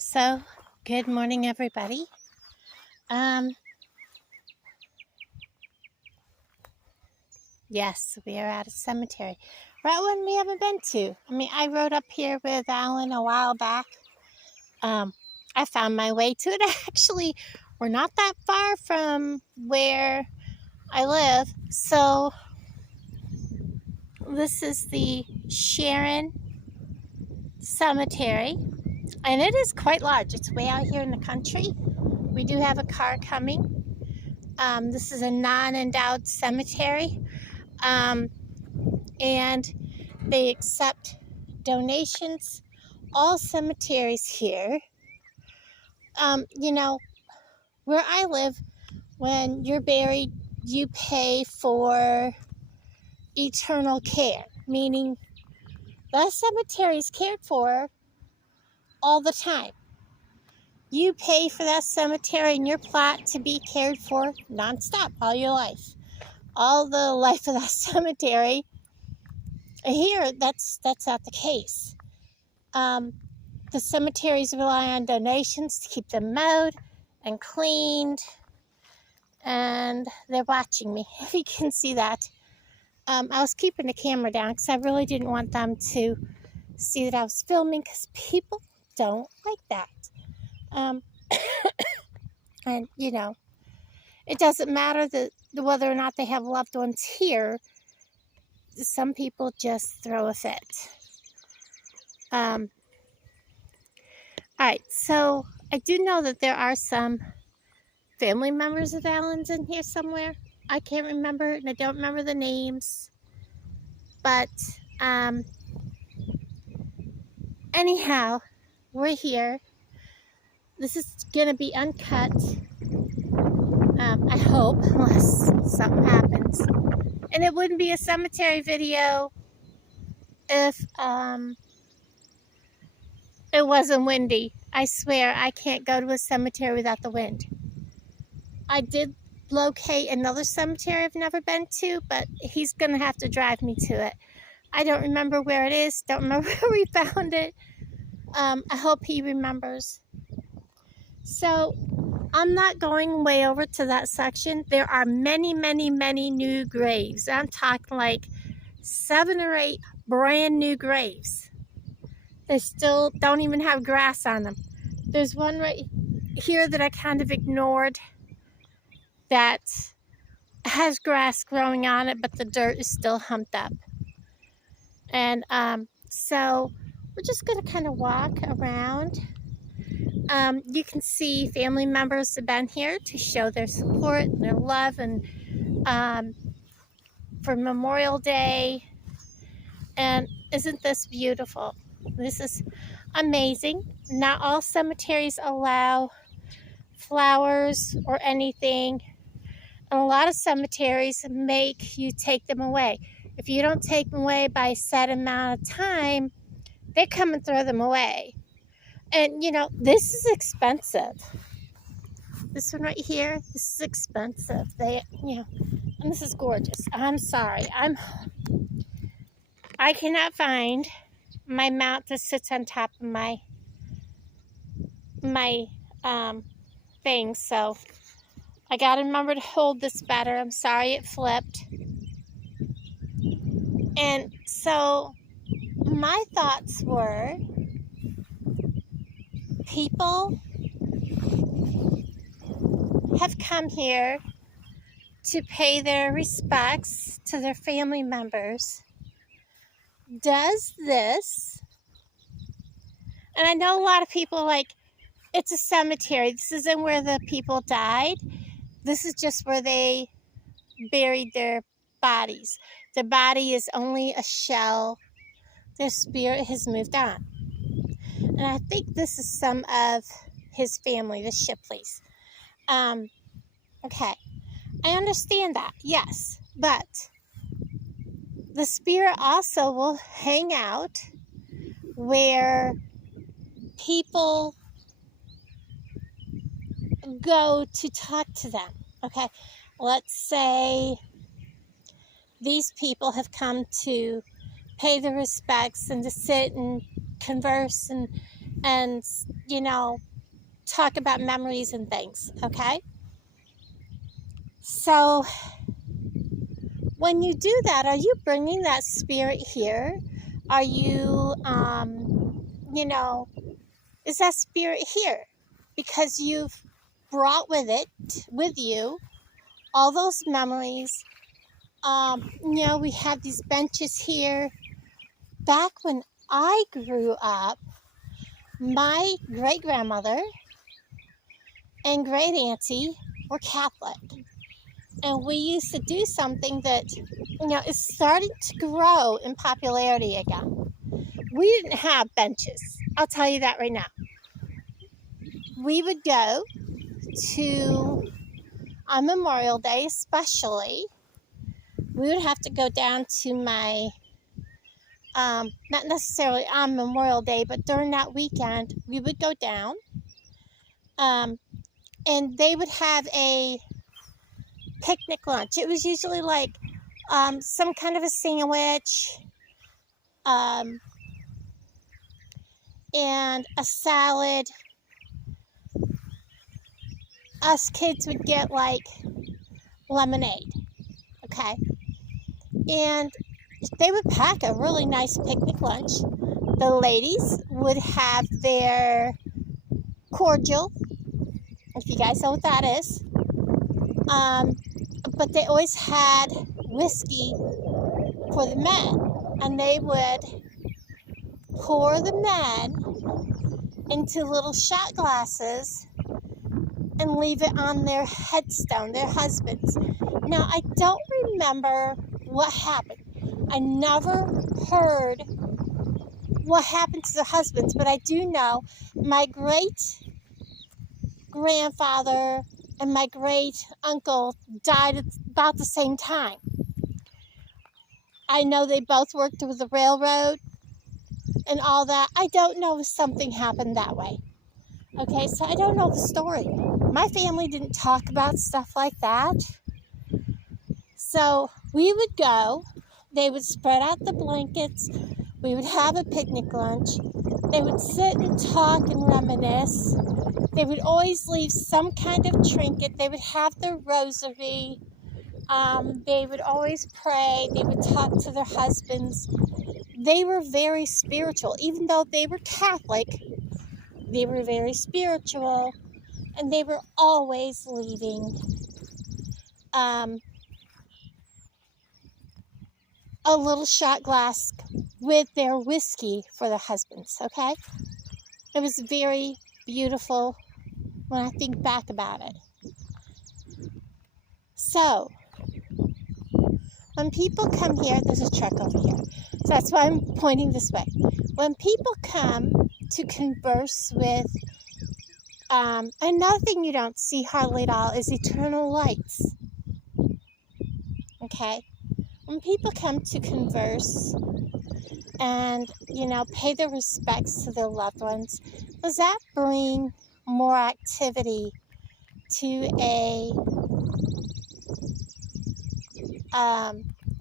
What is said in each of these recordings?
So, good morning, everybody. Yes, we are at a cemetery. Right one we haven't been to. I rode up here with Alan a while back. I found my way to it. Actually, we're not that far from where I live. So, this is the Sharon Cemetery. And it is quite large. It's way out here in the country. We do have a car coming. This is a non-endowed cemetery. And they accept donations. All cemeteries here. Where I live, when you're buried, you pay for eternal care, meaning the cemetery is cared for all the time. You pay for that cemetery and your plot to be cared for nonstop all your life. All the life of that cemetery. Here, that's not the case. The cemeteries rely on donations to keep them mowed and cleaned, and they're watching me, if you can see that. I was keeping the camera down because I really didn't want them to see that I was filming, because people don't like that. And, it doesn't matter whether or not they have loved ones here. Some people just throw a fit. All right, so I do know that there are some family members of Alan's in here somewhere. I can't remember, and I don't remember the names. But anyhow, we're here. This is going to be uncut. I hope, unless something happens. And it wouldn't be a cemetery video if it wasn't windy. I swear I can't go to a cemetery without the wind. I did locate another cemetery I've never been to, but he's going to have to drive me to it. I don't remember where it is. Don't remember where we found it. I hope he remembers. So I'm not going way over to that section. There are many, many, many new graves. I'm talking like 7 or 8 brand new graves. They still don't even have grass on them. There's one right here that I kind of ignored that has grass growing on it, but the dirt is still humped up. And so we're just going to kind of walk around. You can see family members have been here to show their support and their love, and for Memorial Day. And isn't this beautiful? This is amazing. Not all cemeteries allow flowers or anything. And a lot of cemeteries make you take them away. If you don't take them away by a set amount of time, they come and throw them away. And, this is expensive. This one right here, this is expensive. And this is gorgeous. I'm sorry. I cannot find my mount that sits on top of my thing, so I gotta remember to hold this better. I'm sorry it flipped. And so my thoughts were, people have come here to pay their respects to their family members. Does this, and I know a lot of people like, it's a cemetery. This isn't where the people died. This is just where they buried their bodies. Their body is only a shell. Their spirit has moved on. And I think this is some of his family, the Shipleys. Okay. I understand that, yes. But the spirit also will hang out where people go to talk to them. Okay, let's say these people have come to pay their respects and to sit and converse and you know, talk about memories and things, okay? So when you do that, are you bringing that spirit here? Are you, you know, is that spirit here? Because you've brought with you, all those memories. You know, we have these benches here. Back when I grew up, my great-grandmother and great-auntie were Catholic. And we used to do something that, you know, is starting to grow in popularity again. We didn't have benches. I'll tell you that right now. We would go to, on Memorial Day especially, we would have to go down to my, not necessarily on Memorial Day, but during that weekend, we would go down, and they would have a picnic lunch. It was usually like some kind of a sandwich, and a salad. Us kids would get like lemonade, okay? And they would pack a really nice picnic lunch. The ladies would have their cordial, if you guys know what that is. But they always had whiskey for the men, and they would pour the men into little shot glasses and leave it on their headstone, their husbands. Now, I don't remember what happened. I never heard what happened to the husbands, but I do know my great-grandfather and my great-uncle died at about the same time. I know they both worked with the railroad and all that. I don't know if something happened that way. Okay, so I don't know the story. My family didn't talk about stuff like that. So we would go, they would spread out the blankets, we would have a picnic lunch, they would sit and talk and reminisce. They would always leave some kind of trinket. They would have their rosary. They would always pray. They would talk to their husbands. They were very spiritual. Even though they were Catholic, they were very spiritual, and they were always leaving a little shot glass with their whiskey for their husbands, okay? It was very beautiful when I think back about it. So, when people come here, there's a truck over here, so that's why I'm pointing this way. When people come to converse with, another thing you don't see hardly at all is eternal lights, okay? When people come to converse and, you know, pay their respects to their loved ones, does that bring more activity to a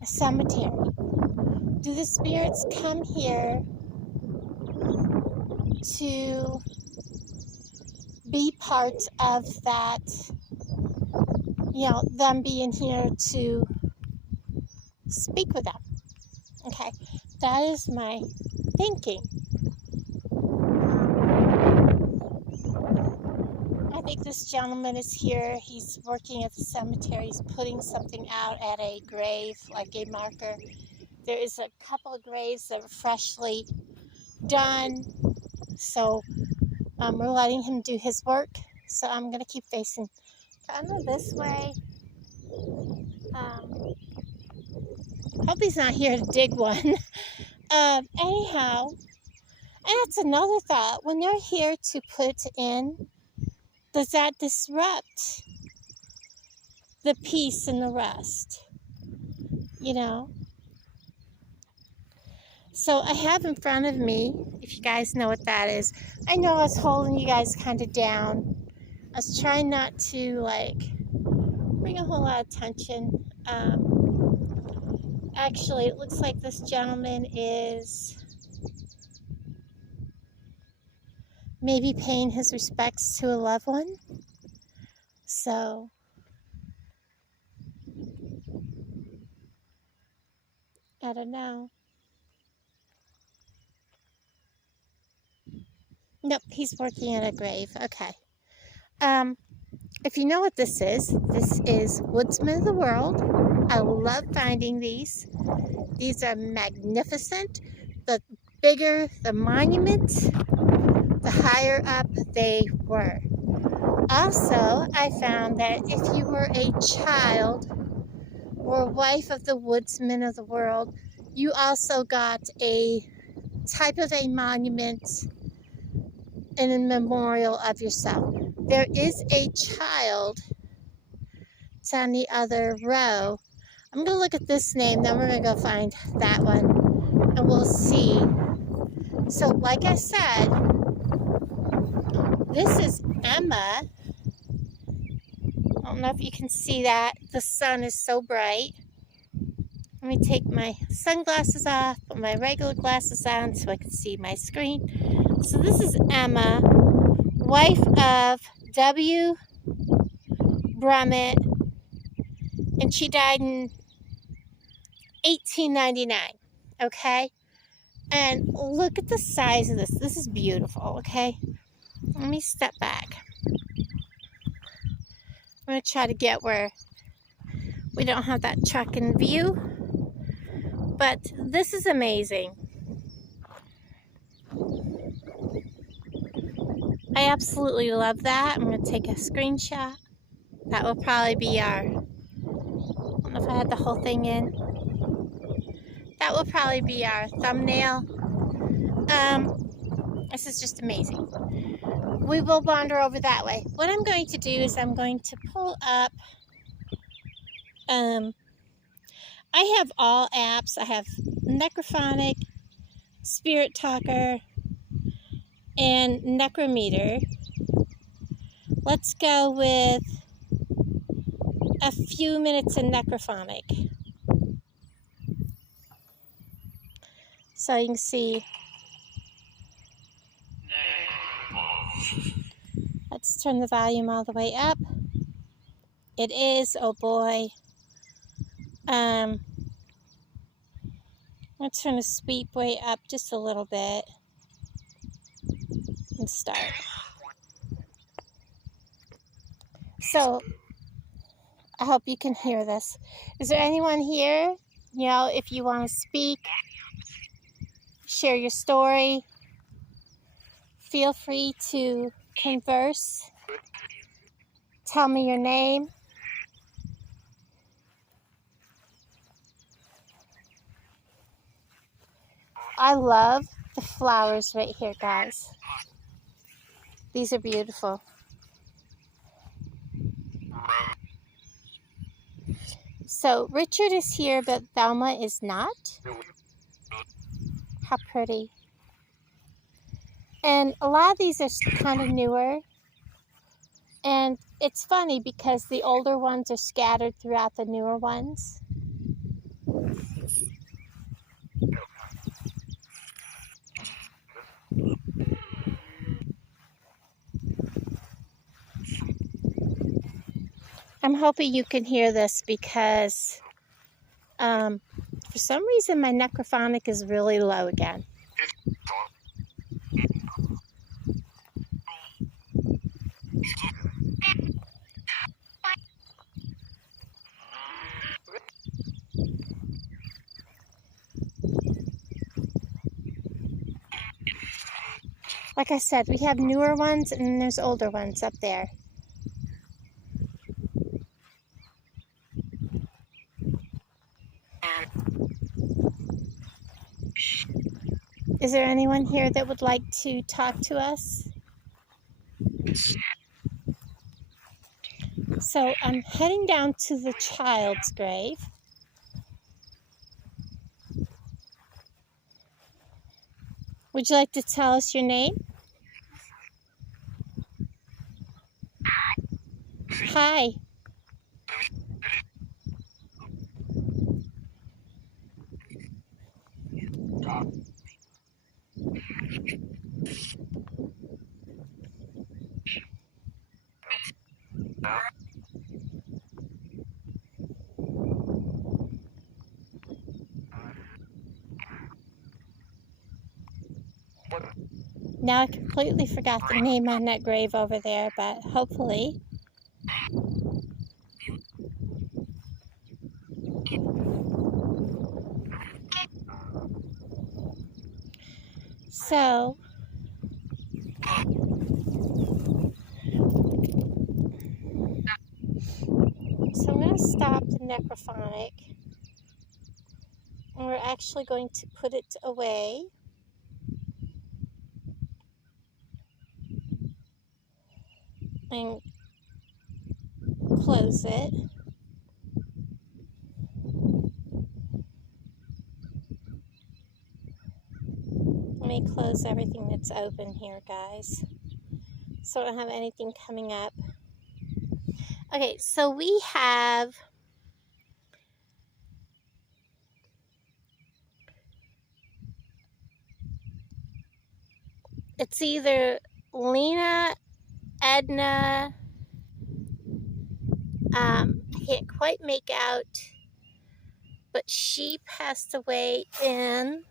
cemetery? Do the spirits come here to be part of that, you know, them being here to speak with them? Okay, that is my thinking. I think this gentleman is here. He's working at the cemetery. He's putting something out at a grave, like a marker. There is a couple of graves that are freshly done, so we're letting him do his work. So I'm going to keep facing kind of this way. Hope he's not here to dig one. Anyhow, and that's another thought. When they're here to put in, does that disrupt the peace and the rest? You know? So I have in front of me, if you guys know what that is, I know I was holding you guys kind of down. I was trying not to, like, bring a whole lot of attention. Actually, it looks like this gentleman is maybe paying his respects to a loved one. So, I don't know. Nope, he's working at a grave. Okay. If you know what this is Woodsman of the World. I love finding these. These are magnificent. The bigger the monument, the higher up they were. Also, I found that if you were a child or wife of the Woodsman of the World, you also got a type of a monument and a memorial of yourself. There is a child. It's on the other row. I'm going to look at this name, then we're going to go find that one, and we'll see. So, like I said, this is Emma. I don't know if you can see that. The sun is so bright. Let me take my sunglasses off, put my regular glasses on so I can see my screen. So this is Emma, wife of W. Brummett, and she died in 1899, okay? And look at the size of this. This is beautiful, okay? Let me step back. I'm going to try to get where we don't have that truck in view. But this is amazing. I absolutely love that. I'm going to take a screenshot. That will probably be our, I don't know if I had the whole thing in. That will probably be our thumbnail. This is just amazing. We will wander over that way. What I'm going to do is I'm going to pull up, I have all apps. I have Necrophonic, Spirit Talker, and Necrometer. Let's go with a few minutes in Necrophonic. So you can see. Let's turn the volume all the way up. It is, oh boy. Let's turn the sweep way up just a little bit and start. So, I hope you can hear this. Is there anyone here, you know, if you want to speak, share your story, feel free to converse. Tell me your name. I love the flowers right here, guys. These are beautiful. So Richard is here, but Thelma is not. How pretty. And a lot of these are kind of newer. And it's funny because the older ones are scattered throughout the newer ones. I'm hoping you can hear this because for some reason my Necrophonic is really low again. Like I said, we have newer ones and then there's older ones up there. Is there anyone here that would like to talk to us? So I'm heading down to the child's grave. Would you like to tell us your name? Hi. Now I completely forgot the name on that grave over there, but hopefully. So I'm going to stop the necrophonic, and we're actually going to put it away. And close it. Let me close everything that's open here, guys, so I don't have anything coming up. Okay, so we have it's either Lena, Edna, I can't quite make out, but she passed away in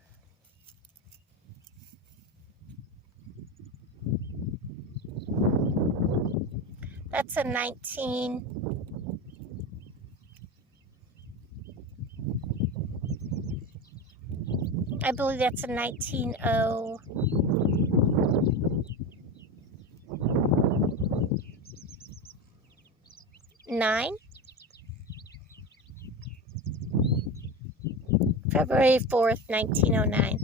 that's a 19 I believe that's a 1909, February 4th, 1909,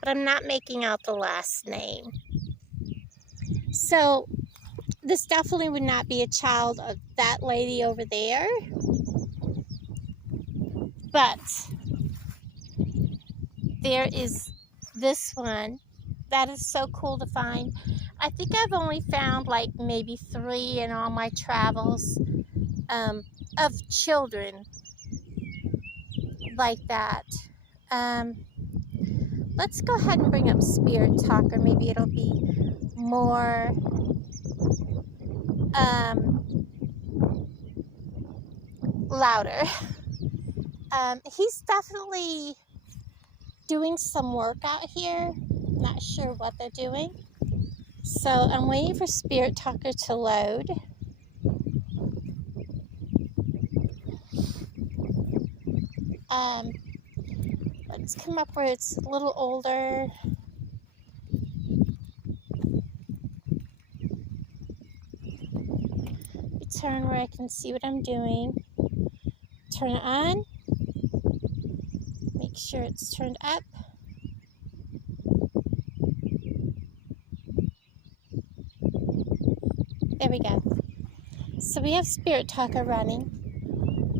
but I'm not making out the last name. So this definitely would not be a child of that lady over there, but there is this one that is so cool to find. I think I've only found like maybe 3 in all my travels of children like that. Let's go ahead and bring up Spirit Talker. Maybe it'll be more louder. He's definitely doing some work out here. Not sure what they're doing. So I'm waiting for Spirit Talker to load. Let's come up where it's a little older. Turn where I can see what I'm doing. Turn it on. Make sure it's turned up. There we go. So we have Spirit Talker running.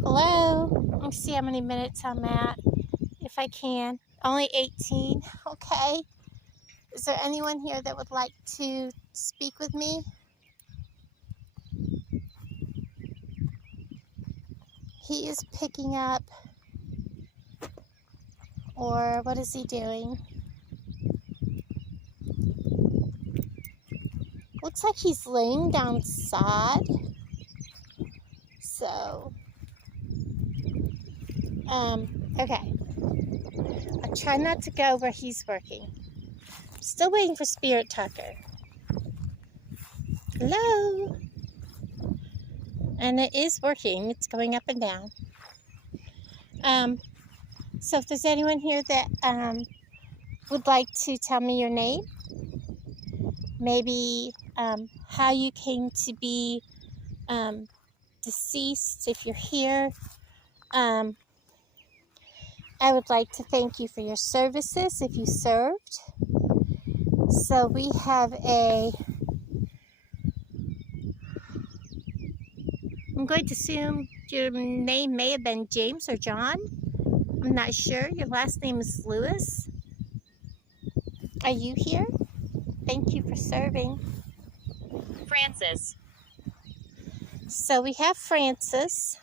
Hello. Let me see how many minutes I'm at, if I can. Only 18. Okay. Is there anyone here that would like to speak with me? He is picking up, or what is he doing? Looks like he's laying down sod. So, okay. I'll try not to go where he's working. Still waiting for Spirit Talker. Hello? And it is working. It's going up and down. So if there's anyone here that would like to tell me your name, maybe how you came to be deceased, if you're here, I would like to thank you for your services if you served. So we have I'm going to assume your name may have been James or John. I'm not sure. Your last name is Lewis. Are you here? Thank you for serving. Francis. So we have Francis.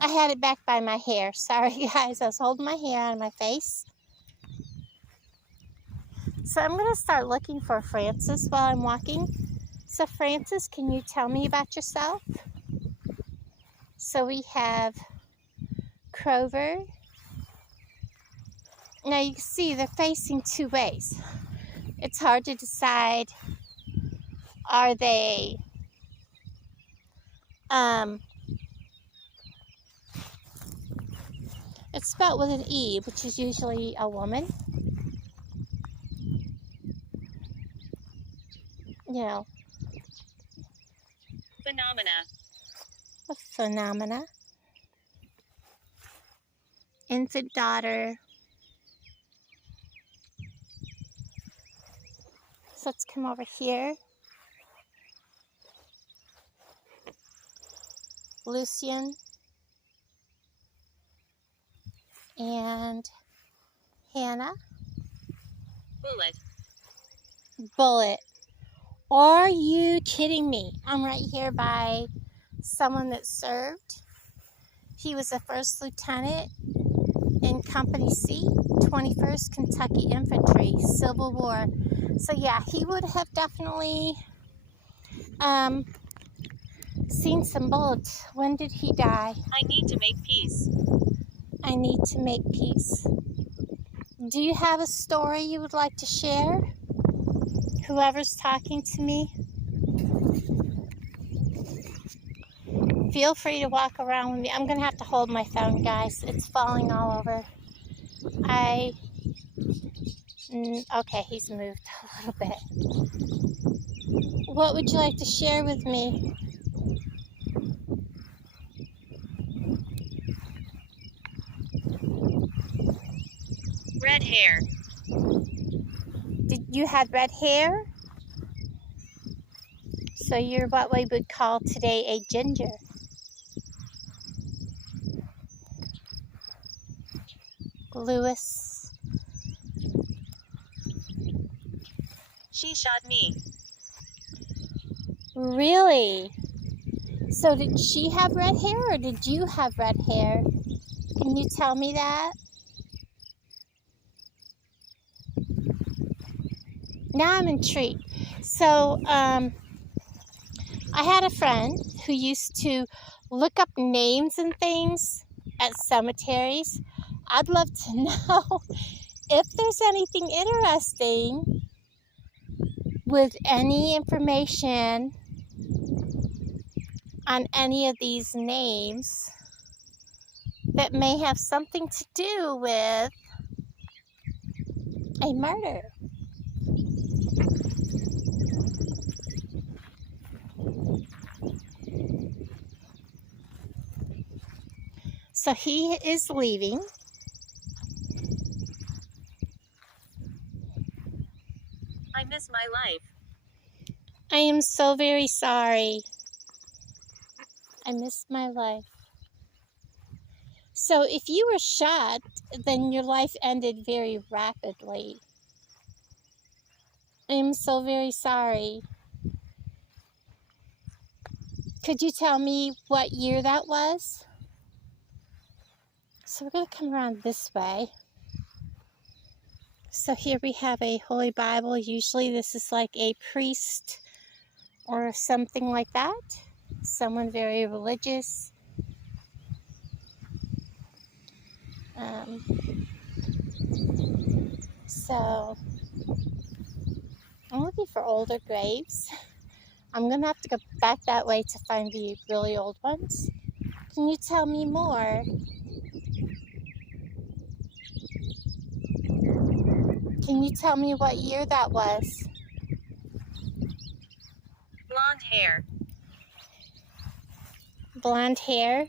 I had it back by my hair. Sorry, guys. I was holding my hair out of my face. So I'm going to start looking for Francis while I'm walking. So Francis, can you tell me about yourself? So we have Crover. Now you can see they're facing two ways. It's hard to decide, are they it's spelled with an E, which is usually a woman. You know, Phenomena. a phenomena. Infant daughter. So let's come over here. Lucian and Hannah. Bullet. Bullet. Are you kidding me? I'm right here by someone that served. He was a first lieutenant in Company C, 21st Kentucky Infantry, Civil War. So yeah, he would have definitely seen some bullets. When did he die? I need to make peace. I need to make peace. Do you have a story you would like to share? Whoever's talking to me, feel free to walk around with me. I'm going to have to hold my phone, guys. It's falling all over. Okay, he's moved a little bit. What would you like to share with me? Red hair. Did you have red hair? So you're what we would call today a ginger. Lewis. She shot me. Really? So did she have red hair or did you have red hair? Can you tell me that? Now I'm intrigued. So, I had a friend who used to look up names and things at cemeteries. I'd love to know if there's anything interesting with any information on any of these names that may have something to do with a murder. So he is leaving. I miss my life. I am so very sorry. I miss my life. So if you were shot, then your life ended very rapidly. I am so very sorry. Could you tell me what year that was? So we're going to come around this way. So here we have a Holy Bible. Usually this is like a priest or something like that. Someone very religious. So I'm looking for older graves. I'm going to have to go back that way to find the really old ones. Can you tell me more? Can you tell me what year that was? Blonde hair. Blonde hair.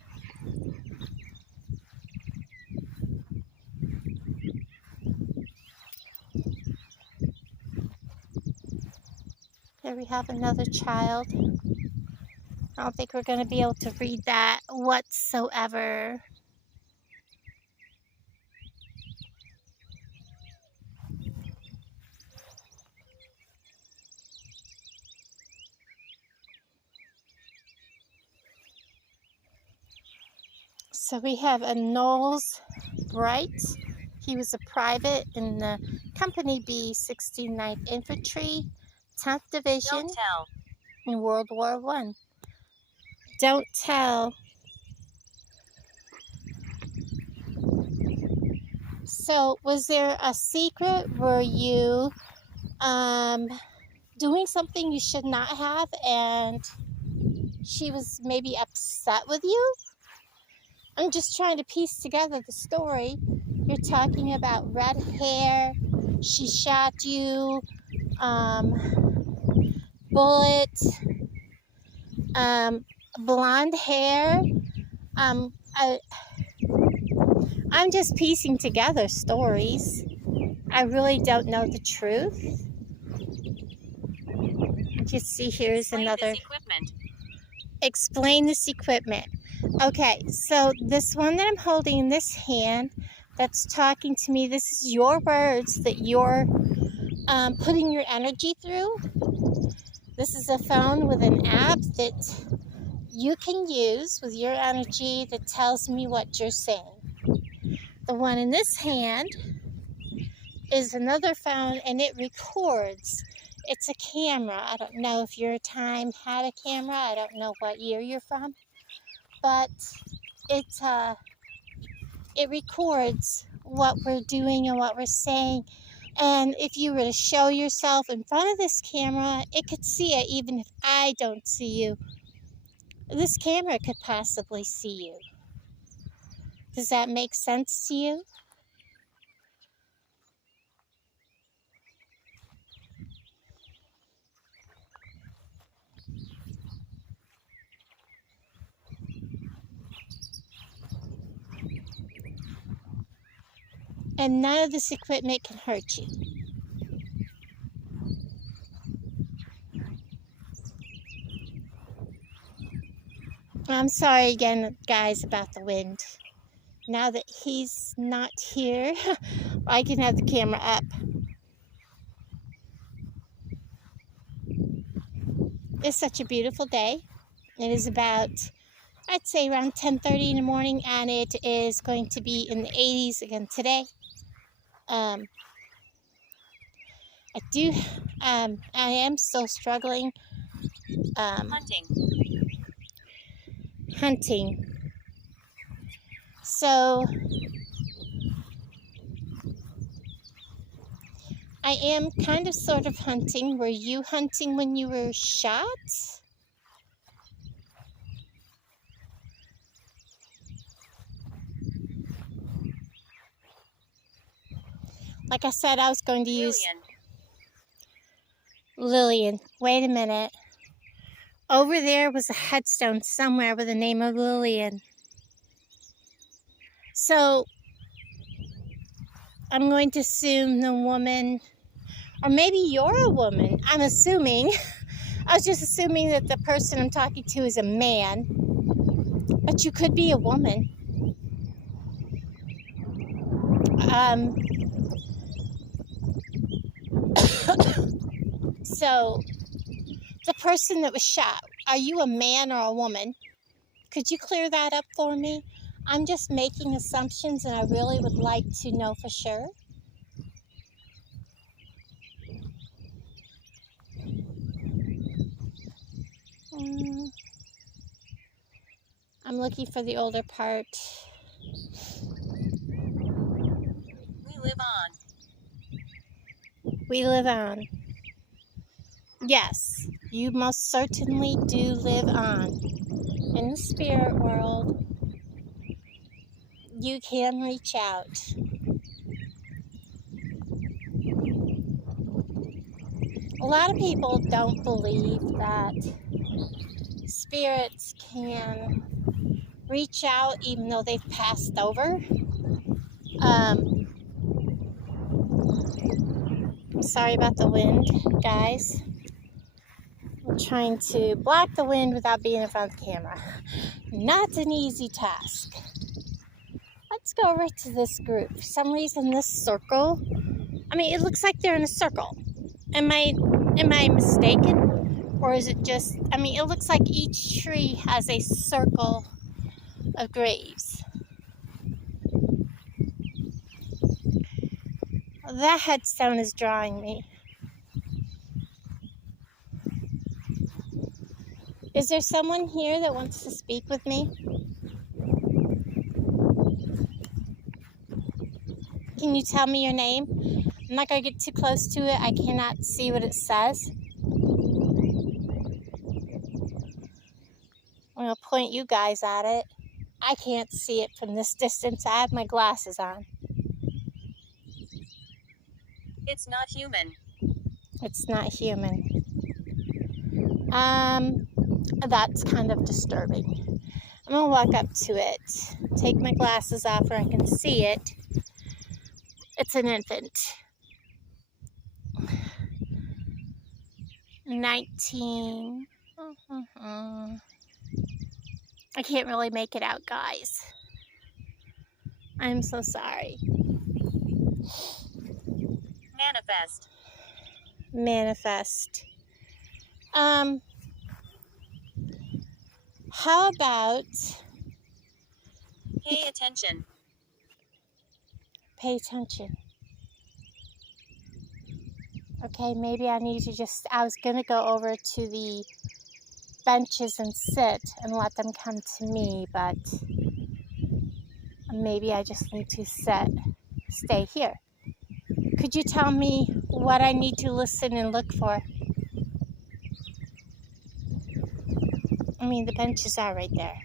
Here we have another child. I don't think we're going to be able to read that whatsoever. So we have a Knowles Bright. He was a private in the Company B, 69th Infantry, 10th Division. Don't tell. in World War One. Don't tell. So, was there a secret? Were you doing something you should not have, and she was maybe upset with you? I'm just trying to piece together the story. You're talking about red hair. She shot you. Bullet. Blonde hair. I'm just piecing together stories. I really don't know the truth. You see, here's Explain another. this equipment. Explain this equipment. Okay, so this one that I'm holding in this hand that's talking to me, this is your words that you're putting your energy through. This is a phone with an app that you can use with your energy that tells me what you're saying. The one in this hand is another phone, and it records. It's a camera. I don't know if your time had a camera. I don't know what year you're from, but it records what we're doing and what we're saying. And if you were to show yourself in front of this camera, it could see it even if I don't see you. This camera could possibly see you. Does that make sense to you? And none of this equipment can hurt you. I'm sorry again, guys, about the wind. Now that he's not here, I can have the camera up. It's such a beautiful day. It is about, I'd say, around 10:30 in the morning, and it is going to be in the 80s again today. I am still struggling. Hunting. So, I am kind of sort of hunting. Were you hunting when you were shot? Like I said, I was going to use Lillian. Wait a minute. Over there was a headstone somewhere with the name of Lillian. So, I'm going to assume the woman, or maybe you're a woman. I'm assuming. I was just assuming that the person I'm talking to is a man. But you could be a woman. So, the person that was shot, are you a man or a woman? Could you clear that up for me? I'm just making assumptions, and I really would like to know for sure. I'm looking for the older part. We live on. We live on. Yes, you most certainly do live on. In the spirit world, you can reach out. A lot of people don't believe that spirits can reach out even though they've passed over. Sorry about the wind, guys. I'm trying to block the wind without being in front of the camera. Not an easy task. Let's go over to this group. For some reason, this circle, it looks like they're in a circle. Am I mistaken? Or is it just, it looks like each tree has a circle of graves. That headstone is drawing me. Is there someone here that wants to speak with me? Can you tell me your name? I'm not going to get too close to it. I cannot see what it says. I'm going to point you guys at it. I can't see it from this distance. I have my glasses on. It's not human. It's not human. That's kind of disturbing. I'm going to walk up to it, take my glasses off where I can see it. It's an infant. 19. I can't really make it out, guys. I'm so sorry. Manifest. Manifest. How about Pay attention. pay attention? Okay, maybe I need to I was going to go over to the benches and sit and let them come to me, but maybe I just need to stay here. Could you tell me what I need to listen and look for? I mean, the benches are right there.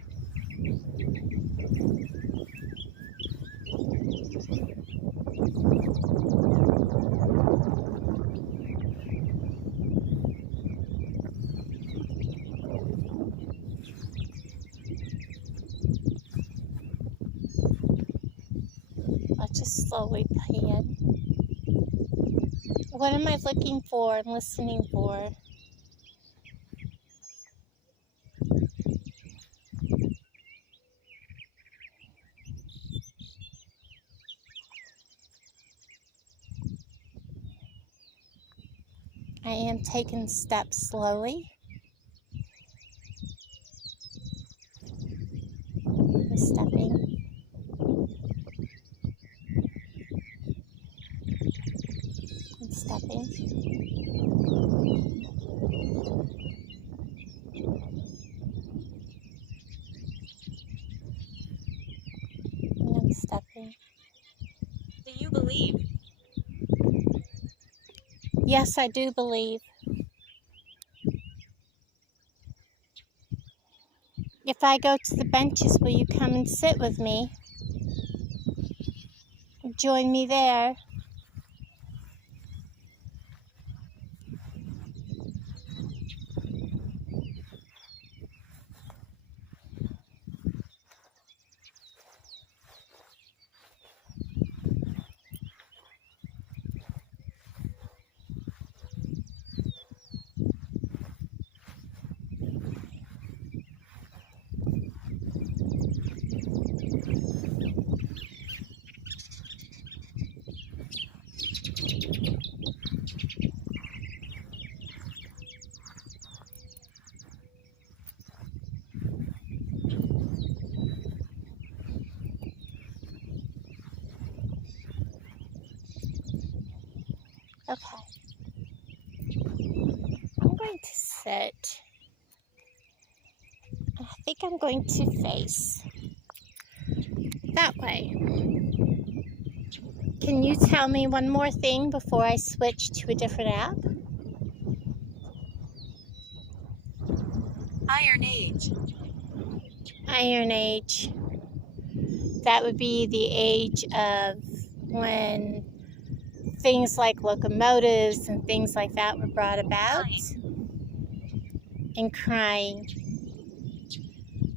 Let's just slowly pan. What am I looking for and listening for? I am taking steps slowly. I'm stepping. I'm stepping. And I'm stepping. Do you believe? Yes, I do believe. If I go to the benches, will you come and sit with me? Join me there. Okay. I'm going to sit. I think I'm going to face that way. Can you tell me one more thing before I switch to a different app? Iron Age. Iron Age. That would be the age of when things like locomotives and things like that were brought about. And crying.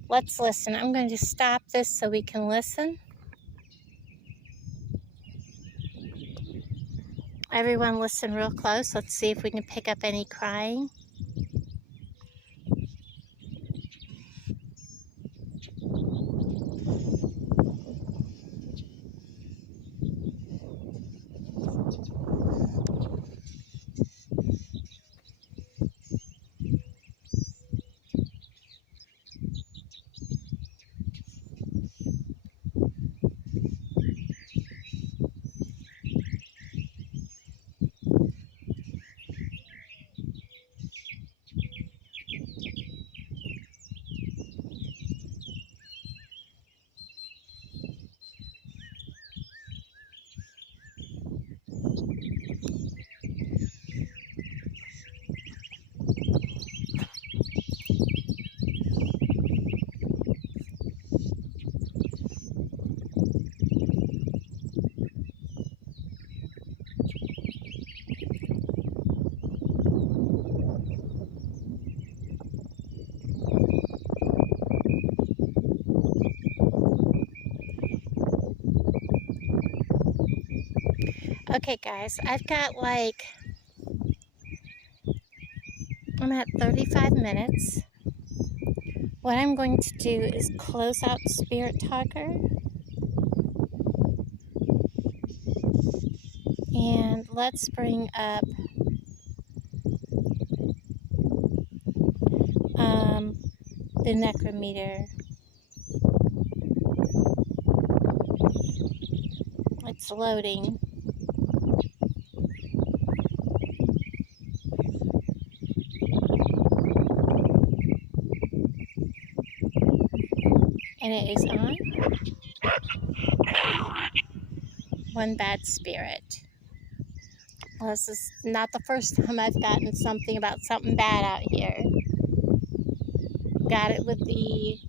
Let's listen. I'm going to stop this so we can listen. Everyone listen real close. Let's see if we can pick up any crying. Okay, guys, I've got like, I'm at 35 minutes. What I'm going to do is close out Spirit Talker. And let's bring up the necrometer. It's loading. And it is on. One bad spirit. Well, this is not the first time I've gotten something about something bad out here. Got it with the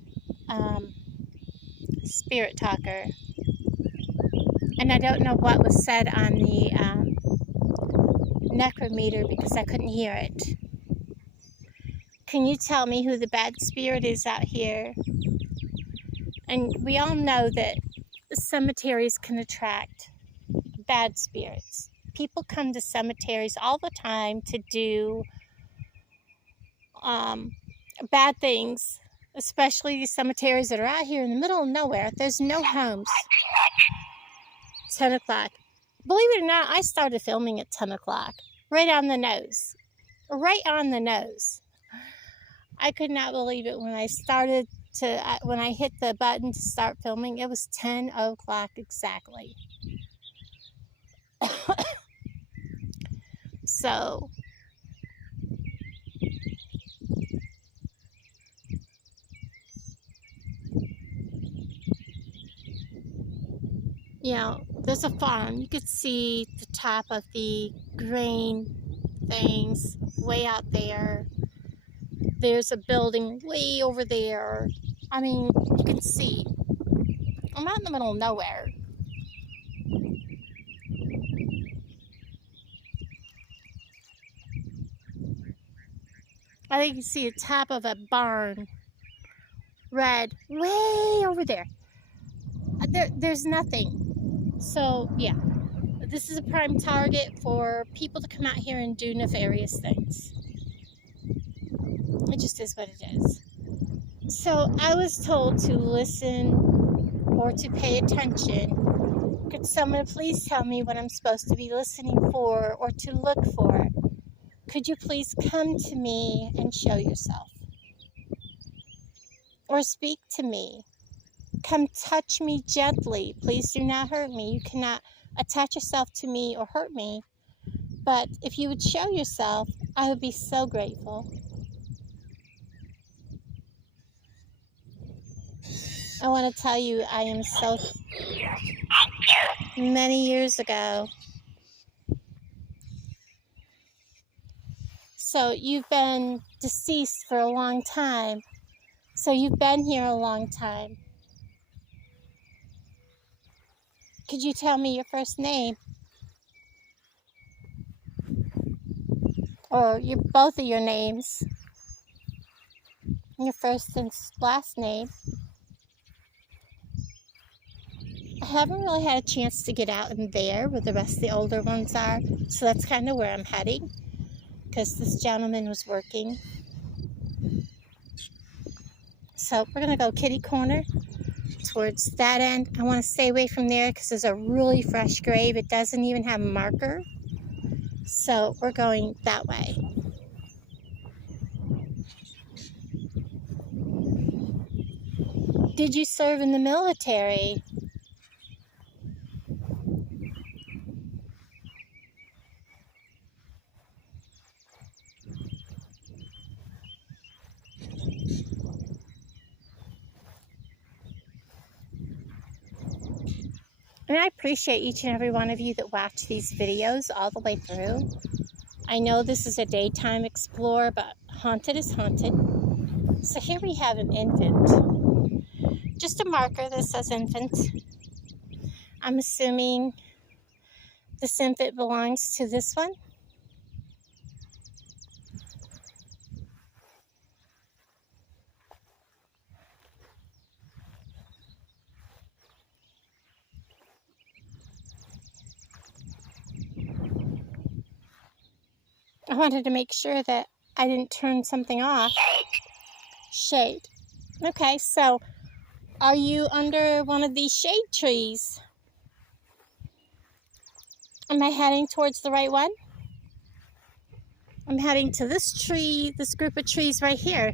Spirit Talker. And I don't know what was said on the necrometer because I couldn't hear it. Can you tell me who the bad spirit is out here? And we all know that cemeteries can attract bad spirits. People come to cemeteries all the time to do bad things, especially these cemeteries that are out here in the middle of nowhere. There's no homes. 10 o'clock. Believe it or not, I started filming at 10 o'clock. Right on the nose. Right on the nose. I could not believe it when I started to, when I hit the button to start filming, it was 10 o'clock exactly. So, you know, there's a farm. You could see the top of the grain things way out there. There's a building way over there. I mean, you can see. I'm out in the middle of nowhere. I think you see the top of a barn. Red, way over there. There's nothing. So, yeah. This is a prime target for people to come out here and do nefarious things. It just is what it is. So I was told to listen or to pay attention. Could someone please tell me what I'm supposed to be listening for or to look for? Could you please come to me and show yourself? Or speak to me. Come touch me gently. Please do not hurt me. You cannot attach yourself to me or hurt me. But if you would show yourself, I would be so grateful. I want to tell you, I am so many years ago. So you've been deceased for a long time. So you've been here a long time. Could you tell me your first name? Or both of your names? Your first and last name. I haven't really had a chance to get out in there where the rest of the older ones are. So that's kind of where I'm heading. Because this gentleman was working. So we're going to go kitty corner towards that end. I want to stay away from there because there's a really fresh grave. It doesn't even have a marker. So we're going that way. Did you serve in the military? And I appreciate each and every one of you that watch these videos all the way through. I know this is a daytime explorer, but haunted is haunted. So here we have an infant. Just a marker that says infant. I'm assuming this infant belongs to this one. I wanted to make sure that I didn't turn something off. Shade. Okay, so are you under one of these shade trees? Am I heading towards the right one? I'm heading to this tree, this group of trees right here.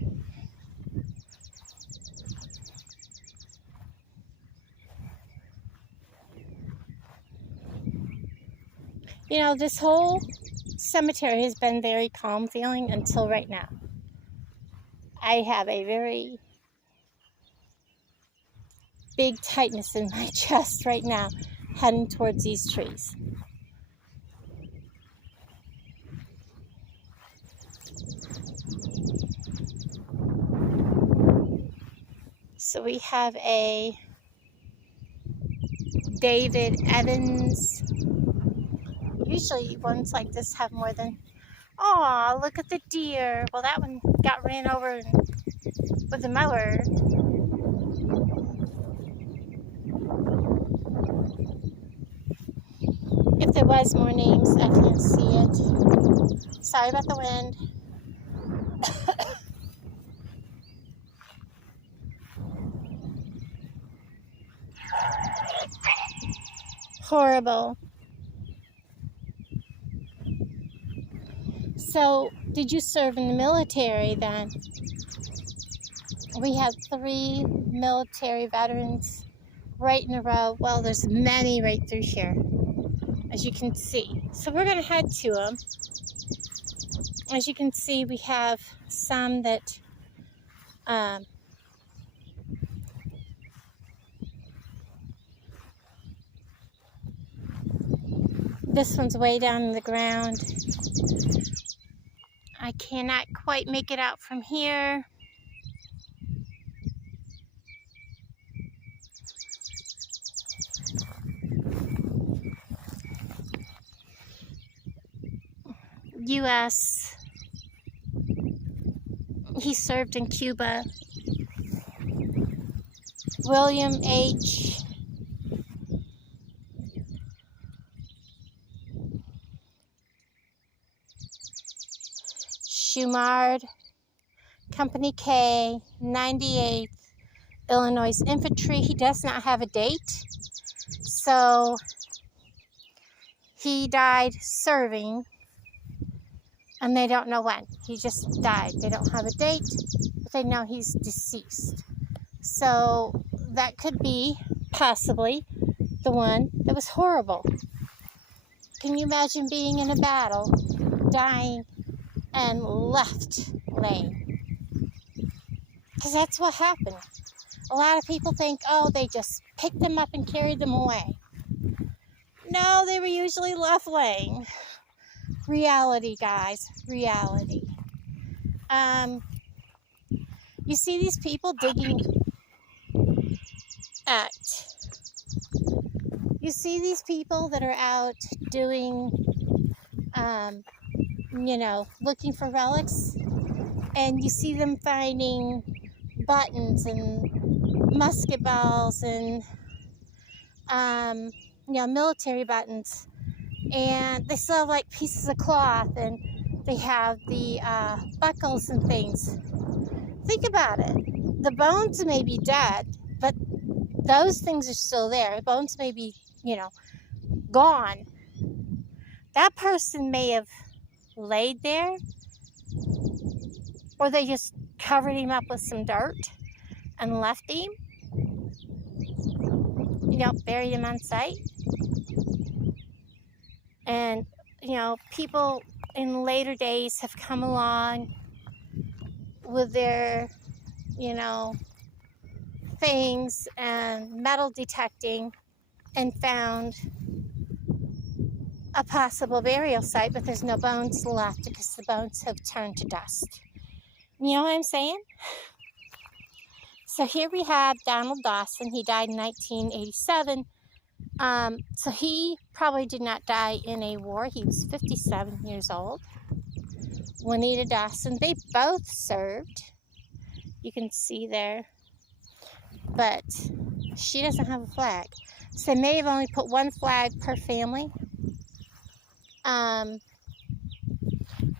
You know, this whole cemetery has been very calm feeling until right now. I have a very big tightness in my chest right now, heading towards these trees. So we have a David Evans. Usually ones like this have more than, oh, look at the deer. Well, that one got ran over with a mower. If there was more names, I can't see it. Sorry about the wind. Horrible. So, did you serve in the military then? We have 3 military veterans right in a row. Well, there's many right through here, as you can see. So we're going to head to them. As you can see, we have some that this one's way down in the ground. I cannot quite make it out from here. U.S. He served in Cuba. William H. Shumard, Company K, 98th Illinois Infantry. He does not have a date, so he died serving, and they don't know when. He just died. They don't have a date, but they know he's deceased. So that could be possibly the one that was horrible. Can you imagine being in a battle, dying, and left laying? Because that's what happened. A lot of people think, oh, they just picked them up and carried them away. No, they were usually left laying. Reality, guys. Reality. You see these people digging at. You see these people that are out doing, looking for relics, and you see them finding buttons and musket balls and, military buttons, and they still have like pieces of cloth, and they have the buckles and things. Think about it. The bones may be dead, but those things are still there. The bones may be, gone. That person may have laid there, or they just covered him up with some dirt and left him, buried him on site. And, people in later days have come along with their, things and metal detecting and found a possible burial site, but there's no bones left because the bones have turned to dust. You know what I'm saying? So here we have Donald Dawson. He died in 1987. So he probably did not die in a war. He was 57 years old. Juanita Dawson, they both served. You can see there. But she doesn't have a flag. So they may have only put one flag per family.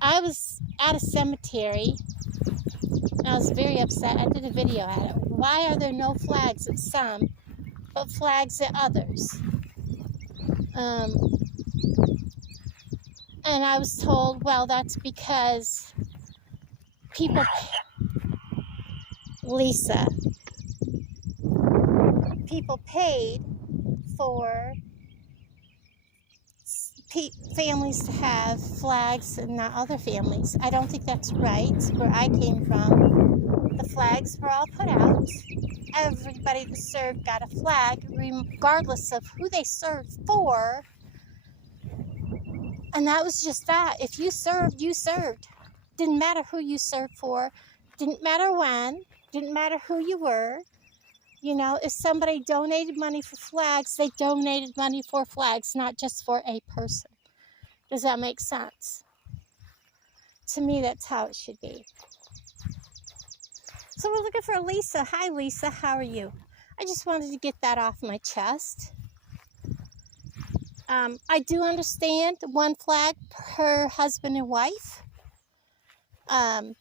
I was at a cemetery and I was very upset. I did a video at it. Why are there no flags at some, but flags at others? Um, and I was told, well, that's because people, Lisa, people paid for families to have flags and not other families. I don't think that's right. Where I came from, the flags were all put out. Everybody that served got a flag, regardless of who they served for. And that was just that. If you served, you served. Didn't matter who you served for. Didn't matter when. Didn't matter who you were. You know, if somebody donated money for flags, they donated money for flags, not just for a person. Does that make sense? To me, that's how it should be. So we're looking for Lisa. Hi, Lisa. How are you? I just wanted to get that off my chest. I do understand one flag per husband and wife. I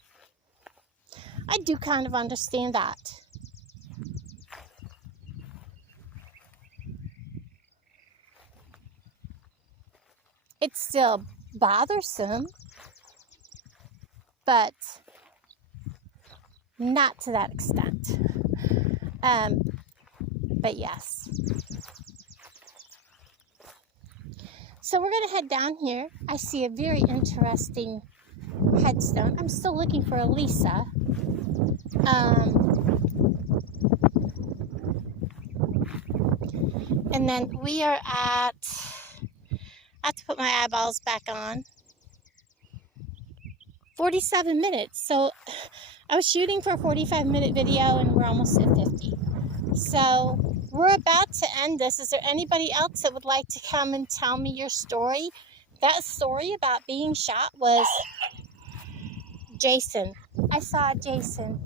do kind of understand that. It's still bothersome, but not to that extent. But yes. So we're going to head down here. I see a very interesting headstone. I'm still looking for a Lisa. And then we are at, I have to put my eyeballs back on, 47 minutes. So I was shooting for a 45-minute video and we're almost at 50. So we're about to end this. Is there anybody else that would like to come and tell me your story? That story about being shot was Jason. I saw Jason.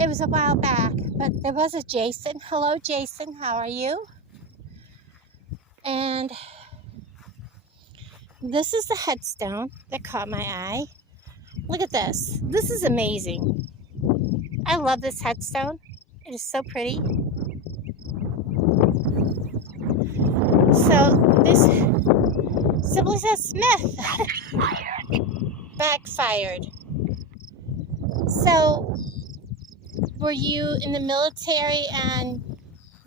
It was a while back, but there was a Jason. Hello, Jason. How are you? And this is the headstone that caught my eye. Look at this. This is amazing. I love this headstone. It is so pretty. So this simply says Smith. Backfired. So were you in the military and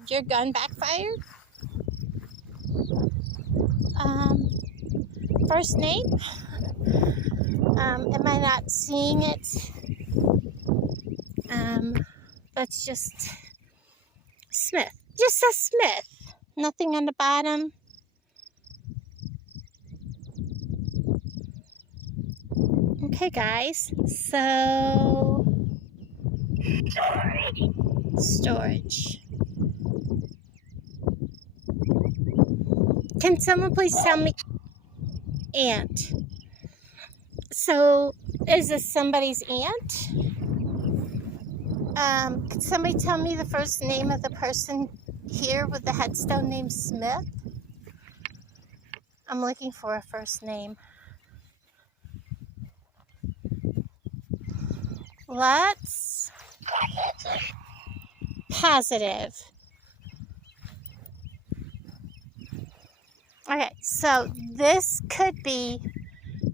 your gun backfired? First name? Am I not seeing it? That's just Smith. Just says Smith. Nothing on the bottom. Okay, guys. So storage. Can someone please tell me? Aunt. So is this somebody's aunt? Could somebody tell me the first name of the person here with the headstone named Smith? I'm looking for a first name. Let's positive. Okay, so this could be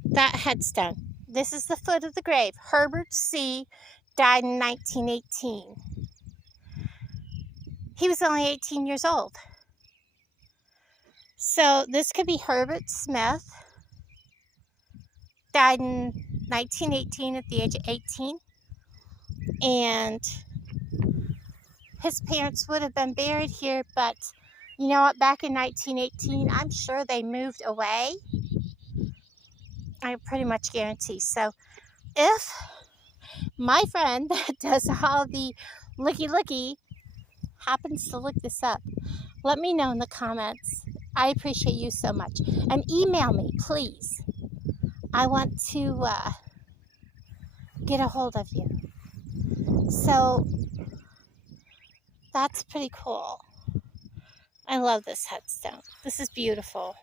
that headstone. This is the foot of the grave. Herbert C. died in 1918. He was only 18 years old. So this could be Herbert Smith. Died in 1918 at the age of 18. And his parents would have been buried here, but you know what? Back in 1918, I'm sure they moved away. I pretty much guarantee. So if my friend that does all the looky happens to look this up, let me know in the comments. I appreciate you so much. And email me, please. I want to get a hold of you. So that's pretty cool. I love this headstone. This is beautiful.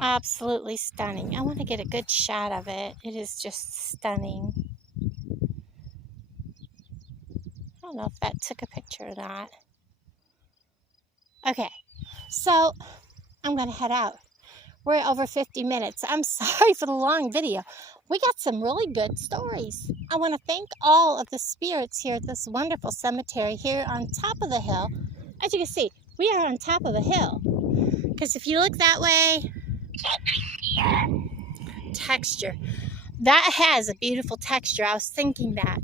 Absolutely stunning. I want to get a good shot of it. It is just stunning. I don't know if that took a picture or not. Okay, so I'm going to head out. We're at over 50 minutes. I'm sorry for the long video. We got some really good stories. I want to thank all of the spirits here at this wonderful cemetery here on top of the hill. As you can see, we are on top of a hill. Because if you look that way, texture. That has a beautiful texture. I was thinking that.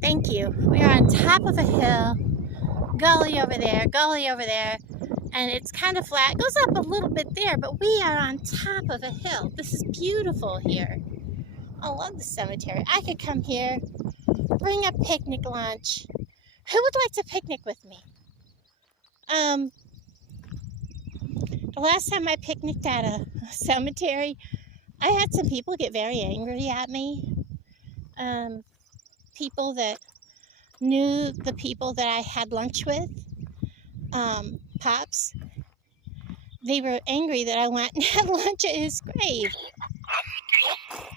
Thank you. We are on top of a hill. Gully over there, and it's kind of flat. It goes up a little bit there, but we are on top of a hill. This is beautiful here. I love the cemetery. I could come here, bring a picnic lunch. Who would like to picnic with me? The last time I picnicked at a cemetery, I had some people get very angry at me. People that knew the people that I had lunch with, Pops. They were angry that I went and had lunch at his grave.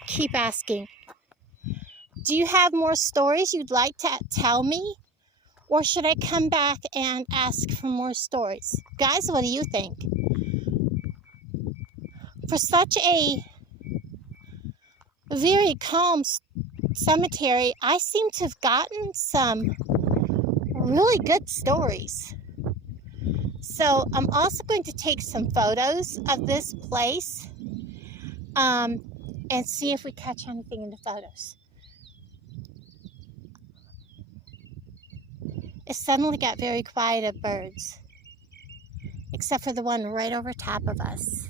Keep asking. Do you have more stories you'd like to tell me? Or should I come back and ask for more stories? Guys, what do you think? For such a very calm cemetery, I seem to have gotten some really good stories. So I'm also going to take some photos of this place and see if we catch anything in the photos. It suddenly got very quiet of birds, except for the one right over top of us.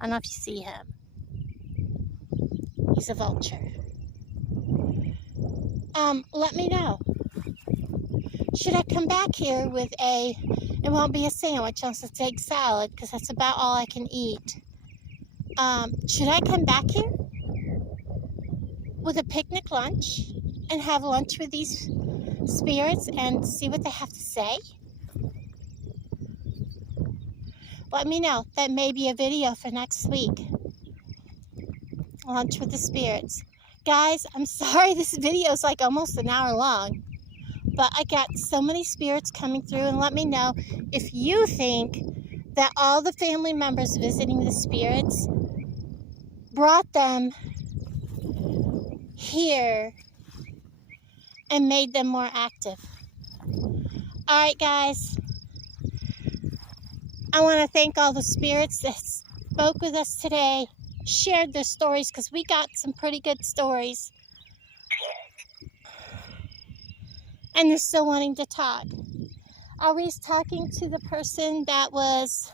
I don't know if you see him. He's a vulture. Let me know. Should I come back here with it won't be a sandwich unless it's egg salad, because that's about all I can eat. Should I come back here with a picnic lunch and have lunch with these spirits and see what they have to say? Let me know. That may be a video for next week. Lunch with the spirits. Guys, I'm sorry this video is like almost an hour long, but I got so many spirits coming through, and let me know if you think that all the family members visiting the spirits brought them here and made them more active. Alright guys, I want to thank all the spirits that spoke with us today, shared their stories, because we got some pretty good stories. And they're still wanting to talk. Always talking to the person that was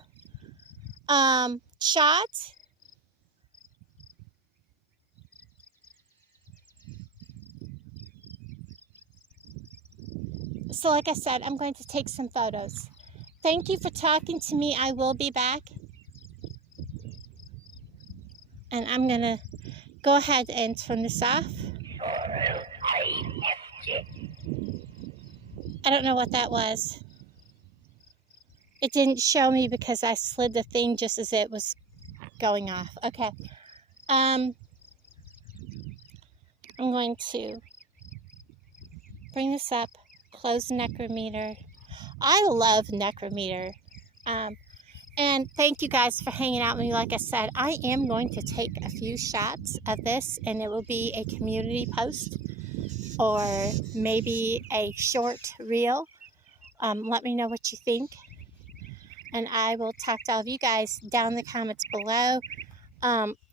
shot. So like I said, I'm going to take some photos. Thank you for talking to me. I will be back. And I'm going to go ahead and turn this off. I don't know what that was. It didn't show me because I slid the thing just as it was going off. Okay. I'm going to bring this up, close the necrometer. I love necrometer. And thank you guys for hanging out with me. Like I said, I am going to take a few shots of this, and it will be a community post or maybe a short reel. Let me know what you think. And I will talk to all of you guys down in the comments below.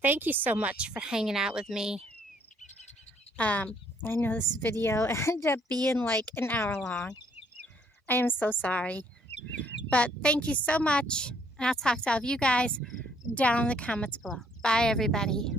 Thank you so much for hanging out with me. I know this video ended up being like an hour long. I am so sorry. But thank you so much. And I'll talk to all of you guys down in the comments below. Bye, everybody.